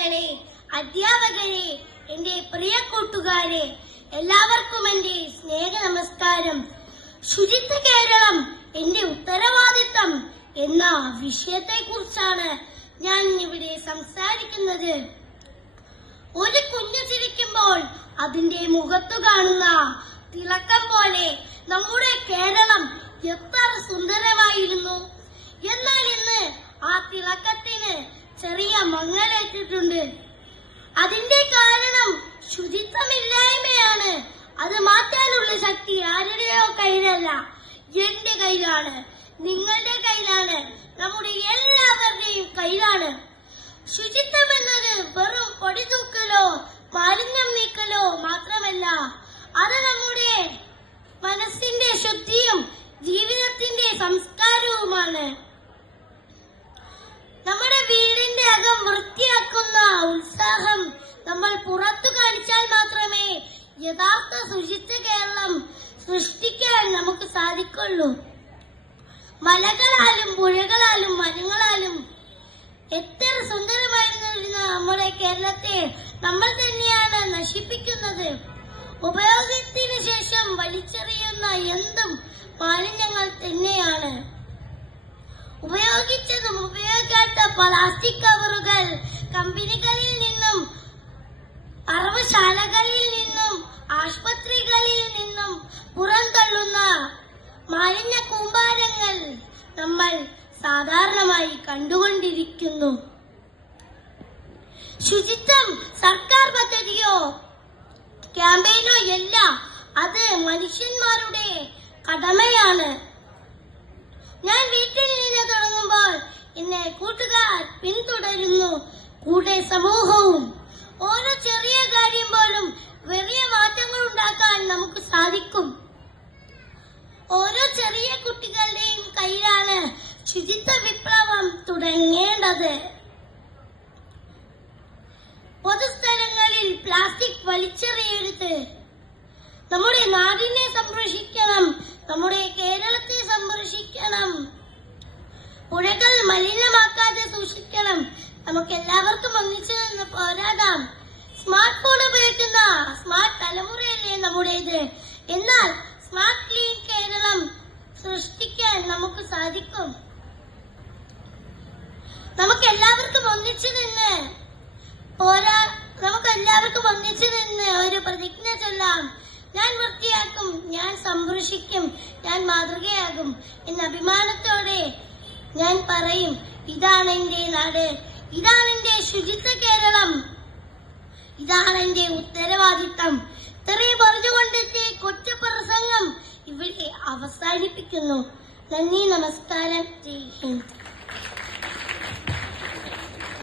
രക്ഷിതാക്കളെ, അധ്യാപകരെ, എന്റെ പ്രിയ കൂട്ടുകാരെ, എല്ലാവർക്കും എന്റെ സ്നേഹ നമസ്കാരം. ശുചിത്വ കേരളം എന്റെ ഉത്തരവാദിത്തം എന്ന വിഷയത്തെ കുറിച്ചാണ് ഞാൻ ഇവിടെ സംസാരിക്കുന്നത്. ഒരു കുഞ്ഞു ചിരിക്കുമ്പോൾ അതിന്റെ മുഖത്തു കാണുന്ന തിളക്കം പോലെ നമ്മുടെ കേരളം എത്ര സുന്ദരമായിരുന്നു. എന്നാൽ ഇന്ന് ആ തിളക്കത്തിന് ചെറിയ മങ്ങലേറ്റിട്ടുണ്ട്. അതിന്റെ കാരണം ശുചിത്വമില്ലായ്മയാണ്. അത് മാറ്റാനുള്ള ശക്തി ആരുടെയോ കയ്യിലല്ല, എന്റെ കയ്യിലാണ്, നിങ്ങളുടെ കയ്യിലാണ്, നമ്മുടെ എല്ലാവരുടെയും കയ്യിലാണ്. ശുചിത്വം എന്നത് വെറും പൊടി തൂക്കലോ മാലിന്യം നീക്കലോ മാത്രമല്ല, അത് നമ്മുടെ മനസ്സിന്റെ ശുദ്ധിയും ജീവിതത്തിന്റെ സംസ്കാരവുമാണ്. നമ്മുടെ വീടിന്റെ അകം വൃത്തിയാക്കുന്ന ഉത്സാഹം നമ്മൾ പുറത്തു കാണിച്ചാൽ മാത്രമേ യഥാർത്ഥ ശുചിത്വ കേരളം സൃഷ്ടിക്കാൻ നമുക്ക് സാധിക്കുള്ളൂ. മലകളാലും പുഴകളാലും മരങ്ങളാലും എത്ര സുന്ദരമായിരുന്ന നമ്മുടെ കേരളത്തെ നമ്മൾ തന്നെയാണ് നശിപ്പിക്കുന്നത്. ഉപയോഗത്തിന് ശേഷം വലിച്ചെറിയുന്ന എന്തും മാലിന്യങ്ങൾ തന്നെയാണ്. ഉപയോഗിച്ചതും ഉപയോഗിക്കാത്ത പ്ലാസ്റ്റിക് കവറുകൾ കമ്പനികളിൽ നിന്നും, അറവശാലകളിൽ നിന്നും, ആശുപത്രികളിൽ നിന്നും പുറന്തള്ളുന്ന മാലിന്യ കൂമ്പാരങ്ങൾ നമ്മൾ സാധാരണമായി കണ്ടുകൊണ്ടിരിക്കുന്നു. ശുചിത്വം സർക്കാർ പദ്ധതിയോ ക്യാമ്പയിനോ അല്ല, അത് മനുഷ്യന്മാരുടെ കടമയാണ്. ഞാൻ വീട്ടിൽ നിന്ന് തുടങ്ങുമ്പോൾ എന്നെ കൂട്ടുകാർ പിന്തുടരുന്നു, കൂടെ സമൂഹവും. ഓരോ ചെറിയ കാര്യം പോലും വലിയ മാറ്റങ്ങൾ ഉണ്ടാക്കാൻ നമുക്ക് സാധിക്കും. ഓരോ ചെറിയ കുട്ടികളുടെയും കയ്യിലാണ് ശുചിത്വ വിപ്ലവം തുടങ്ങേണ്ടത്. പൊതുസ്ഥലങ്ങളിൽ പ്ലാസ്റ്റിക് വലിച്ചെറിയരുത്. നമ്മുടെ നാടിനെ സംരക്ഷിക്കണം, നമ്മുടെ കേരളത്തെ സംരക്ഷിക്കണം. പുഴകൾ മലിനമാക്കാതെ സൂക്ഷിക്കണം. നമുക്ക് എല്ലാവർക്കും ഒന്നിച്ചു നിന്ന് പോരാടാം. സ്മാർട്ട് ഫോൺ ഉപയോഗിക്കുന്ന സ്മാർട്ട് തലമുറയല്ലേ നമ്മുടേത്. എന്നാൽ സ്മാർട്ട് ക്ലീൻ കേരളം സൃഷ്ടിക്കാൻ നമുക്ക് സാധിക്കും. നമുക്ക് എല്ലാവർക്കും ഒന്നിച്ചു നിന്ന് ഒരു പ്രതിജ്ഞ ചൊല്ലാം. ഞാൻ വൃത്തിയാക്കും, ഞാൻ സംരക്ഷിക്കും, ഞാൻ മാതൃകയാകും എന്ന അഭിമാനത്തോടെ ഞാൻ പറയും, ഇതാണ് എന്റെ നാട്, ഇതാണ് എന്റെ ശുചിത്വ കേരളം, ഇതാണ് എന്റെ ഉത്തരവാദിത്തം. ഇത്രയും പറഞ്ഞുകൊണ്ട് എന്റെ കൊച്ചു പ്രസംഗം ഇവിടെ അവസാനിപ്പിക്കുന്നു. നന്ദി, നമസ്കാരം.